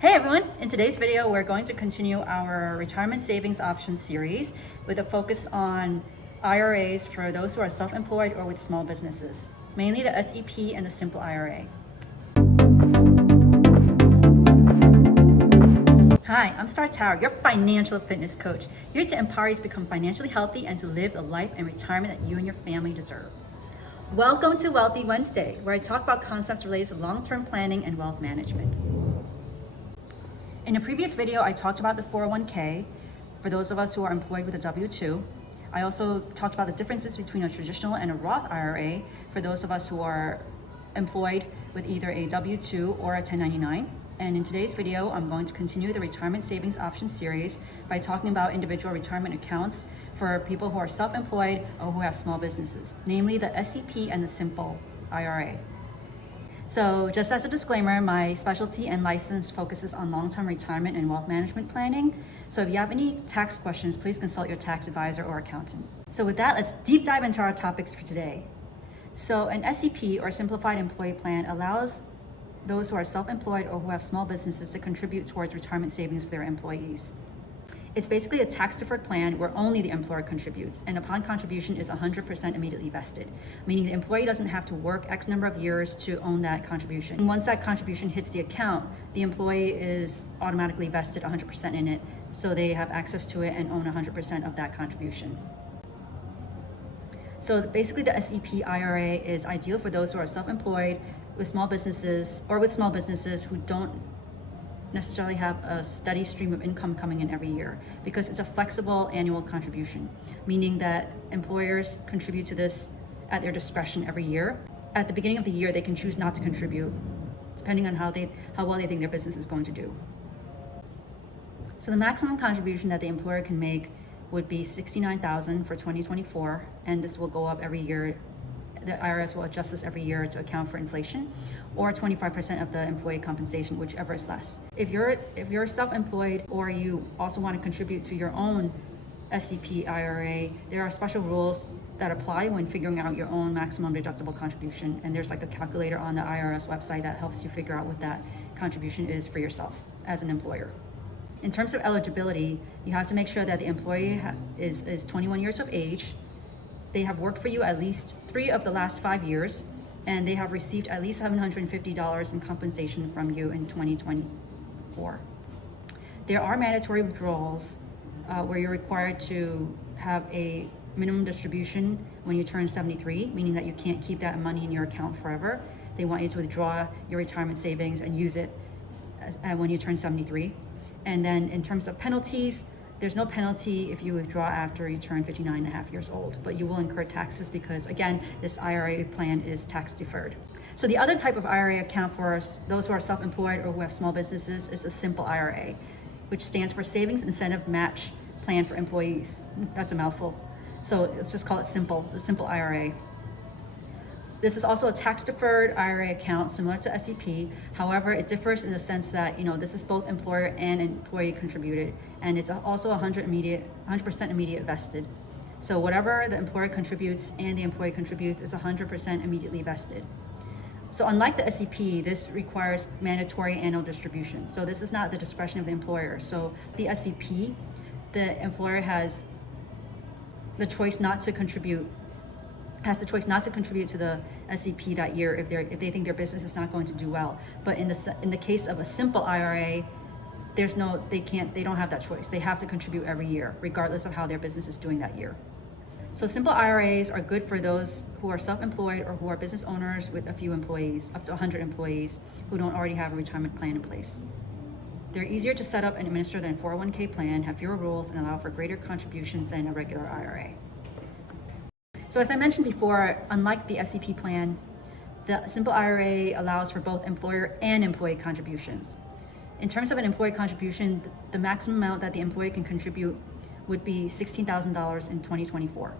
Hey everyone! In today's video, we're going to continue our retirement savings options series with a focus on IRAs for those who are self-employed or with small businesses, mainly the SEP and the SIMPLE IRA. Hi, I'm Star Tower, your financial fitness coach, here to empower you to become financially healthy and to live the life and retirement that you and your family deserve. Welcome to Wealthy Wednesday, where I talk about concepts related to long-term planning and wealth management. In a previous video, I talked about the 401k for those of us who are employed with a W-2. I also talked about the differences between a traditional and a Roth IRA for those of us who are employed with either a W-2 or a 1099. And in today's video, I'm going to continue the retirement savings options series by talking about individual retirement accounts for people who are self-employed or who have small businesses, namely the SEP and the SIMPLE IRA. So just as a disclaimer, my specialty and license focuses on long-term retirement and wealth management planning. So if you have any tax questions, please consult your tax advisor or accountant. So with that, let's deep dive into our topics for today. So an SEP or Simplified Employee Plan allows those who are self-employed or who have small businesses to contribute towards retirement savings for their employees. It's basically a tax-deferred plan where only the employer contributes, and upon contribution is 100% immediately vested, meaning the employee doesn't have to work X number of years to own that contribution. And once that contribution hits the account, the employee is automatically vested 100% in it, so they have access to it and own 100% of that contribution. So basically the SEP IRA is ideal for those who are self-employed with small businesses who don't necessarily have a steady stream of income coming in every year, because it's a flexible annual contribution, meaning that employers contribute to this at their discretion every year. At the beginning of the year, they can choose not to contribute, depending on how well they think their business is going to do. So the maximum contribution that the employer can make would be $69,000 for 2024, and this will go up every year. The IRS will adjust this every year to account for inflation, or 25% of the employee compensation, whichever is less. If you're self-employed or you also want to contribute to your own SEP IRA, there are special rules that apply when figuring out your own maximum deductible contribution, and there's like a calculator on the IRS website that helps you figure out what that contribution is for yourself as an employer. In terms of eligibility, you have to make sure that the employee is 21 years of age, they have worked for you at least 3 of the last 5 years, and they have received at least $750 in compensation from you in 2024. There are mandatory withdrawals where you're required to have a minimum distribution when you turn 73, meaning that you can't keep that money in your account forever. They want you to withdraw your retirement savings and use it when you turn 73. And then in terms of penalties, there's no penalty if you withdraw after you turn 59.5 years old, but you will incur taxes because, again, this IRA plan is tax deferred. So the other type of IRA account for those who are self-employed or who have small businesses is a SIMPLE IRA, which stands for Savings Incentive Match Plan for Employees. That's a mouthful. So let's just call it SIMPLE, the SIMPLE IRA. This is also a tax-deferred IRA account similar to SEP. However, it differs in the sense that, this is both employer and employee contributed, and it's also 100% immediate vested. So whatever the employer contributes and the employee contributes is 100% immediately vested. So unlike the SEP, this requires mandatory annual distribution. So this is not the discretion of the employer. So the SEP, the employer has the choice not to contribute to the SEP that year if they think their business is not going to do well. But in the case of a SIMPLE IRA, they don't have that choice. They have to contribute every year, regardless of how their business is doing that year. So SIMPLE IRAs are good for those who are self-employed or who are business owners with a few employees, up to 100 employees, who don't already have a retirement plan in place. They're easier to set up and administer than a 401k plan, have fewer rules, and allow for greater contributions than a regular IRA. So as I mentioned before, unlike the SEP plan, the SIMPLE IRA allows for both employer and employee contributions. In terms of an employee contribution, the maximum amount that the employee can contribute would be $16,000 in 2024.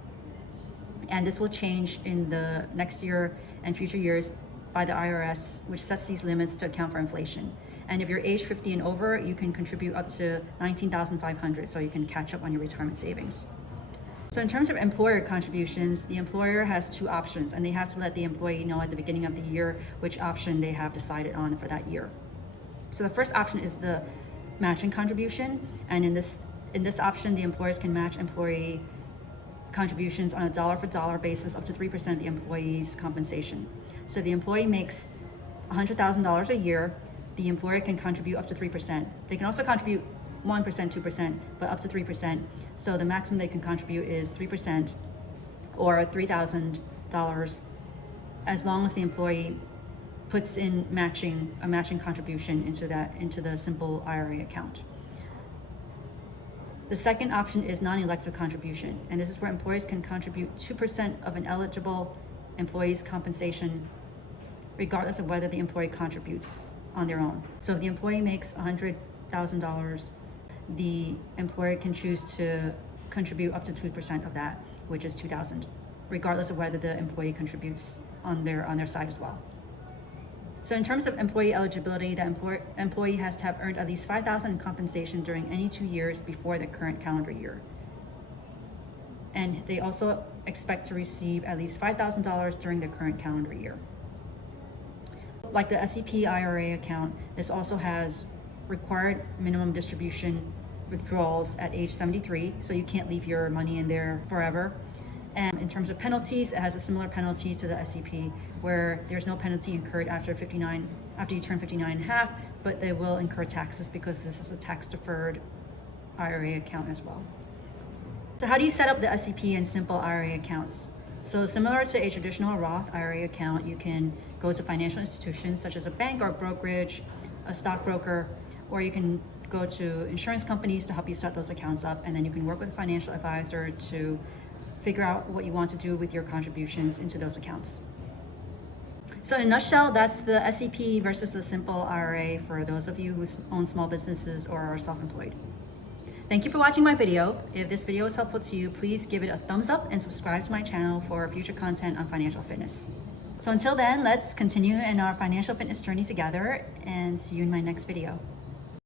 And this will change in the next year and future years by the IRS, which sets these limits to account for inflation. And if you're age 50 and over, you can contribute up to $19,500, so you can catch up on your retirement savings. So in terms of employer contributions, the employer has 2 options, and they have to let the employee know at the beginning of the year which option they have decided on for that year. So the first option is the matching contribution, and in this option, the employers can match employee contributions on a dollar for dollar basis up to 3% of the employee's compensation. So the employee makes $100,000 a year, the employer can contribute up to 3%. They can also contribute 1%, 2%, but up to 3%. So the maximum they can contribute is 3% or $3,000, as long as the employee puts in a matching contribution into the Simple IRA account. The second option is non-elective contribution, and this is where employees can contribute 2% of an eligible employee's compensation, regardless of whether the employee contributes on their own. So if the employee makes $100,000, the employer can choose to contribute up to 2% of that, which is $2,000, regardless of whether the employee contributes on their side as well. So in terms of employee eligibility, the employee has to have earned at least $5,000 in compensation during any 2 years before the current calendar year. And they also expect to receive at least $5,000 during the current calendar year. Like the SEP IRA account, this also has required minimum distribution withdrawals at age 73, so you can't leave your money in there forever. And in terms of penalties, it has a similar penalty to the SEP, where there's no penalty incurred after you turn 59 and a half, but they will incur taxes because this is a tax-deferred IRA account as well. So how do you set up the SEP and Simple IRA accounts? So similar to a traditional Roth IRA account, you can go to financial institutions such as a bank or brokerage, a stockbroker, or you can go to insurance companies to help you set those accounts up, and then you can work with a financial advisor to figure out what you want to do with your contributions into those accounts. So in a nutshell, that's the SEP versus the Simple IRA for those of you who own small businesses or are self-employed. Thank you for watching my video. If this video was helpful to you, please give it a thumbs up and subscribe to my channel for future content on financial fitness. So until then, let's continue in our financial fitness journey together, and see you in my next video.